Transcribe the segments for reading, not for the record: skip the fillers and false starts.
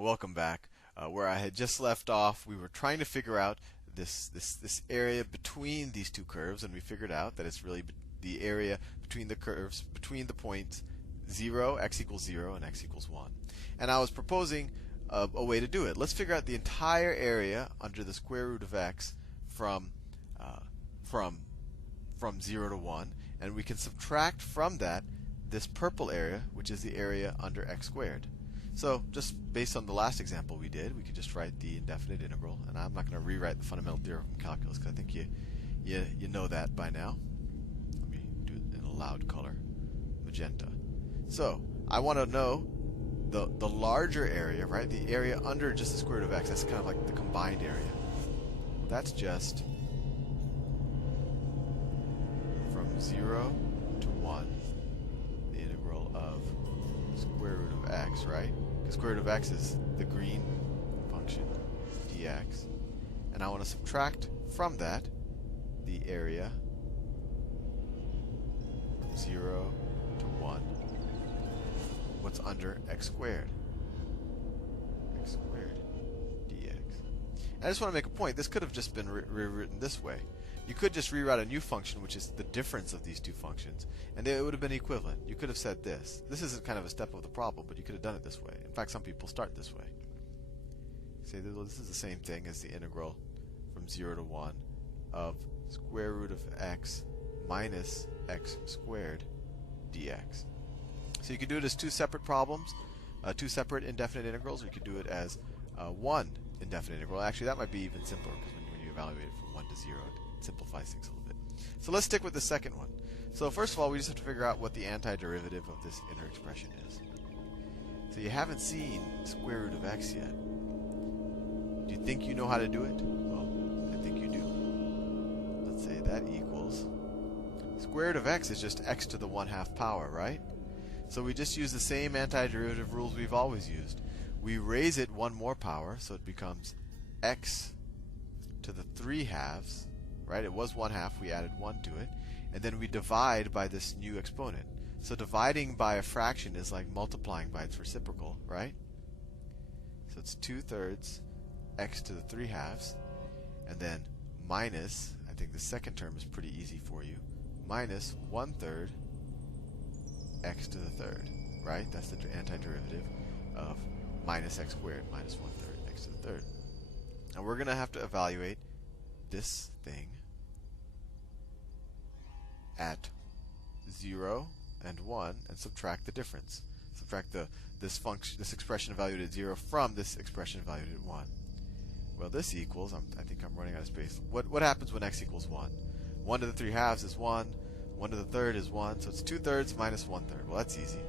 Welcome back. Where I had just left off, we were trying to figure out this area between these two curves, and we figured out that it's really the area between the curves, between the points 0, x equals 0, and x equals 1. And I was proposing a way to do it. Let's figure out the entire area under the square root of x from 0 to 1, and we can subtract from that this purple area, which is the area under x squared. So just based on the last example we did, we could just write the indefinite integral, and I'm not going to rewrite the fundamental theorem from calculus because I think you know that by now. Let me do it in a loud color, magenta. So I want to know the larger area, right? The area under just the square root of x. That's kind of like the combined area. That's just from 0 to 1, the integral of square root of x, right? Because square root of x is the green function, dx. And I want to subtract from that the area from 0 to 1. What's under x squared? X squared dx. And I just want to make a point. This could have just been rewritten this way. You could just rewrite a new function, which is the difference of these two functions, and it would have been equivalent. You could have said this. This isn't kind of a step of the problem, but you could have done it this way. In fact, some people start this way. Say, well, this is the same thing as the integral from 0 to 1 of square root of x minus x squared dx. So you could do it as two separate problems, two separate indefinite integrals, or you could do it as one indefinite integral. Actually, that might be even simpler, because when you evaluate it from 1 to 0, it simplifies things a little bit. So let's stick with the second one. So first of all, we just have to figure out what the antiderivative of this inner expression is. So you haven't seen square root of x yet. Do you think you know how to do it? Well, I think you do. Let's say that equals square root of x is just x to the 1/2 power, right? So we just use the same antiderivative rules we've always used. We raise it one more power, so it becomes x to the 3/2, right? It was 1/2, we added 1 to it. And then we divide by this new exponent. So dividing by a fraction is like multiplying by its reciprocal, right? So it's 2/3 x to the 3/2, and then minus, I think the second term is pretty easy for you, minus 1/3 x to the 3rd, right? That's the antiderivative of minus x squared minus 1/3 x to the 3rd. And we're going to have to evaluate this thing at 0 and 1 and subtract the difference. Subtract this expression evaluated at 0 from this expression evaluated at 1. Well, this equals, I think I'm running out of space. What happens when x equals 1? 1 to the 3/2 is 1. 1 to the 3rd is 1. So it's 2/3 minus 1/3. Well, that's easy.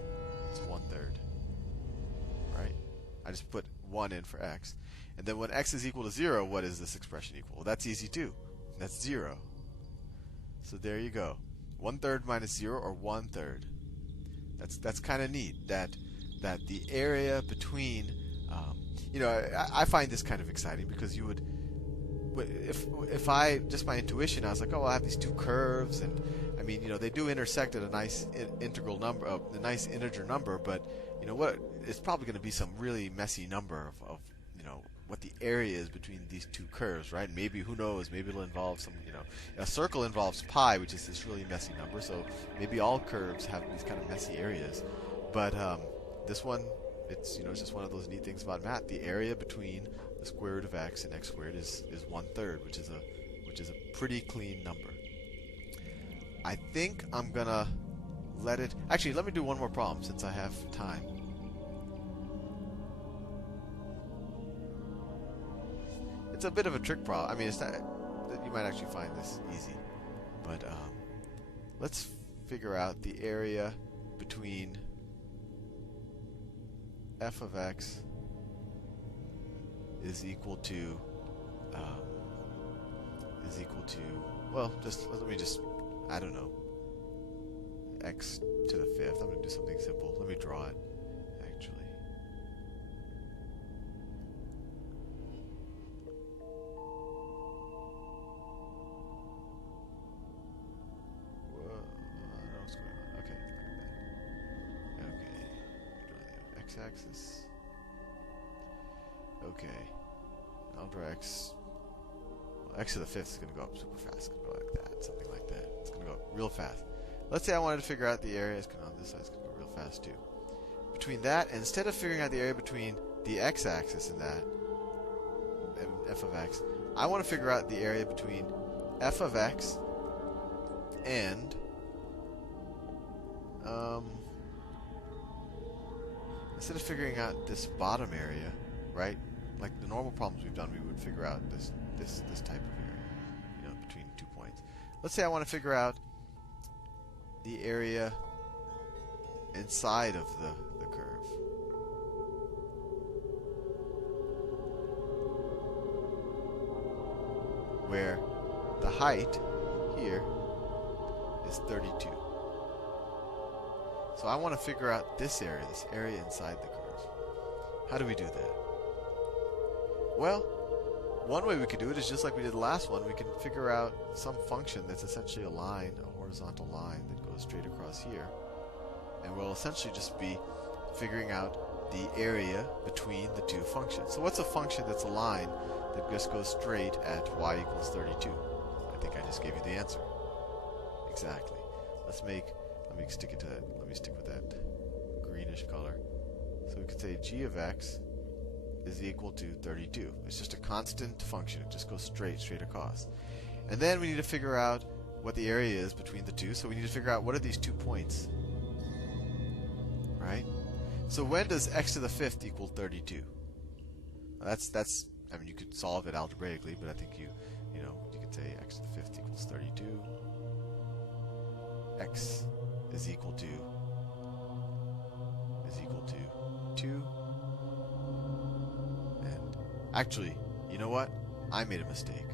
It's 1/3. Right? I just put 1 in for x. And then when x is equal to 0, what is this expression equal? Well, that's easy too. That's 0. So there you go. 1/3 minus 0, or 1/3. That's kind of neat. That the area between, I find this kind of exciting, because you would, if I just my intuition, I was like, oh, I have these two curves, and I mean, they do intersect at a nice integral number, a nice integer number, but what? It's probably going to be some really messy number of what the area is between these two curves, right? Maybe, who knows? Maybe it'll involve some, a circle involves pi, which is this really messy number. So maybe all curves have these kind of messy areas. But this one, it's just one of those neat things about math. The area between the square root of x and x squared is 1/3, which is a pretty clean number. I think I'm gonna let it. Actually, let me do one more problem since I have time. It's a bit of a trick problem. I mean, it's not. You might actually find this easy, but let's figure out the area between f of x is equal to well, I don't know, x to the 5th. I'm going to do something simple. Let me draw it, actually. Whoa, I don't know what's going on. Okay, look at that. Okay, draw the x-axis. Okay. Algebra x. Well, x to the fifth is going to go up super fast. It's going to go like that. Something like that. It's going to go up real fast. Let's say I wanted to figure out the area. It's going on this side. It's going to go real fast too. Between that, and instead of figuring out the area between the x-axis and that, f of x, I want to figure out the area between f of x and instead of figuring out this bottom area, right? Like the normal problems we've done, we would figure out this type of area, you know, between 2 points. Let's say I want to figure out the area inside of the curve. Where the height here is 32. So I want to figure out this area inside the curve. How do we do that? Well, one way we could do it is just like we did the last one. We can figure out some function that's essentially a line, a horizontal line that goes straight across here. And we'll essentially just be figuring out the area between the two functions. So what's a function that's a line that just goes straight at y equals 32? I think I just gave you the answer. Exactly. Let me stick it to that. Let me stick with that greenish color. So we could say g of x is equal to 32. It's just a constant function. It just goes straight across. And then we need to figure out what the area is between the two. So we need to figure out what are these 2 points. Right? So when does x to the fifth equal 32? That's I mean, you could solve it algebraically, but I think you could say x to the fifth equals 32. X is equal to 2. And actually, you know what? I made a mistake.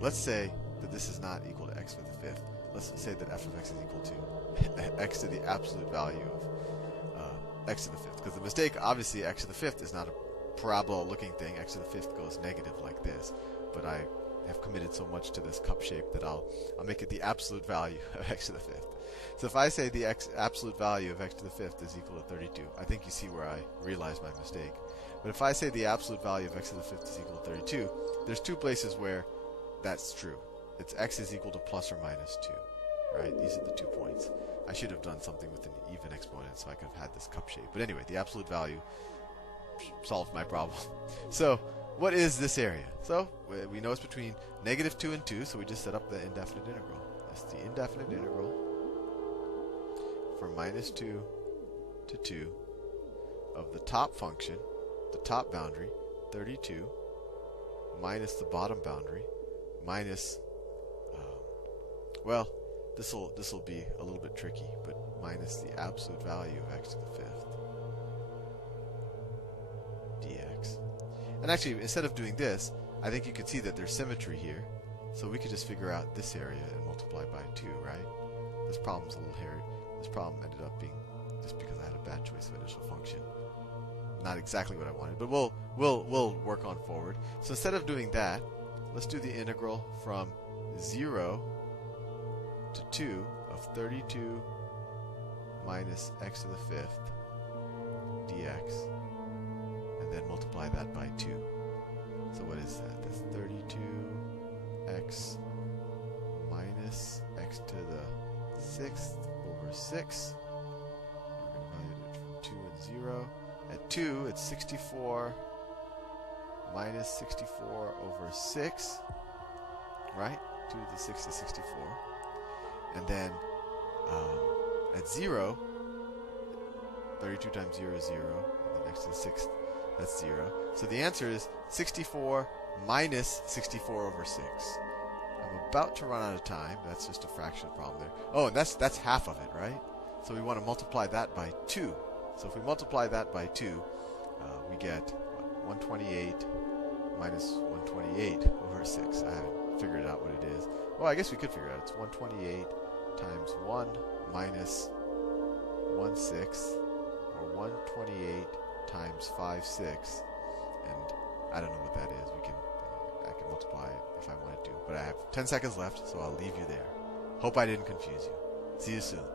Let's say that this is not equal to x to the fifth. Let's say that f of x is equal to x to the absolute value of x to the fifth. Because the mistake, obviously, x to the fifth is not a parabola-looking thing. X to the fifth goes negative like this. But I have committed so much to this cup shape that I'll make it the absolute value of x to the fifth. So if I say the absolute value of x to the fifth is equal to 32, I think you see where I realized my mistake. But if I say the absolute value of x to the fifth is equal to 32, there's 2 places where that's true. It's x is equal to plus or minus 2. Right? These are the 2 points. I should have done something with an even exponent so I could have had this cup shape. But anyway, the absolute value solved my problem. So what is this area? So we know it's between -2 and 2, so we just set up the indefinite integral. That's the indefinite integral from -2 to 2 of the top function, the top boundary, 32, minus the bottom boundary, minus, well, this will be a little bit tricky, but minus the absolute value of x to the fifth dx. And actually, instead of doing this, I think you can see that there's symmetry here. So we could just figure out this area and multiply by 2, right? This problem's a little hairy. This problem ended up being just because I had a bad choice of initial function. Not exactly what I wanted, but we'll work on forward. So instead of doing that, let's do the integral from 0 to 2 of 32 minus x to the fifth dx, and then multiply that by 2. So what is that? That's 32x minus x to the sixth over 6. We're going to value it from 2 and 0. At 2, it's 64 minus 64 over 6, right? 2 to the 6 is 64. And then at 0, 32 times 0 is 0. And then next to the 6th, that's 0. So the answer is 64 minus 64 over 6. I'm about to run out of time. That's just a fraction problem there. Oh, and that's half of it, right? So we want to multiply that by 2. So if we multiply that by 2, we get 128 minus 128 over 6. I haven't figured out what it is. Well, I guess we could figure it out. It's 128 times 1 minus 1/6, or 128 times 5/6. And I don't know what that is. I can multiply it if I wanted to. But I have 10 seconds left, so I'll leave you there. Hope I didn't confuse you. See you soon.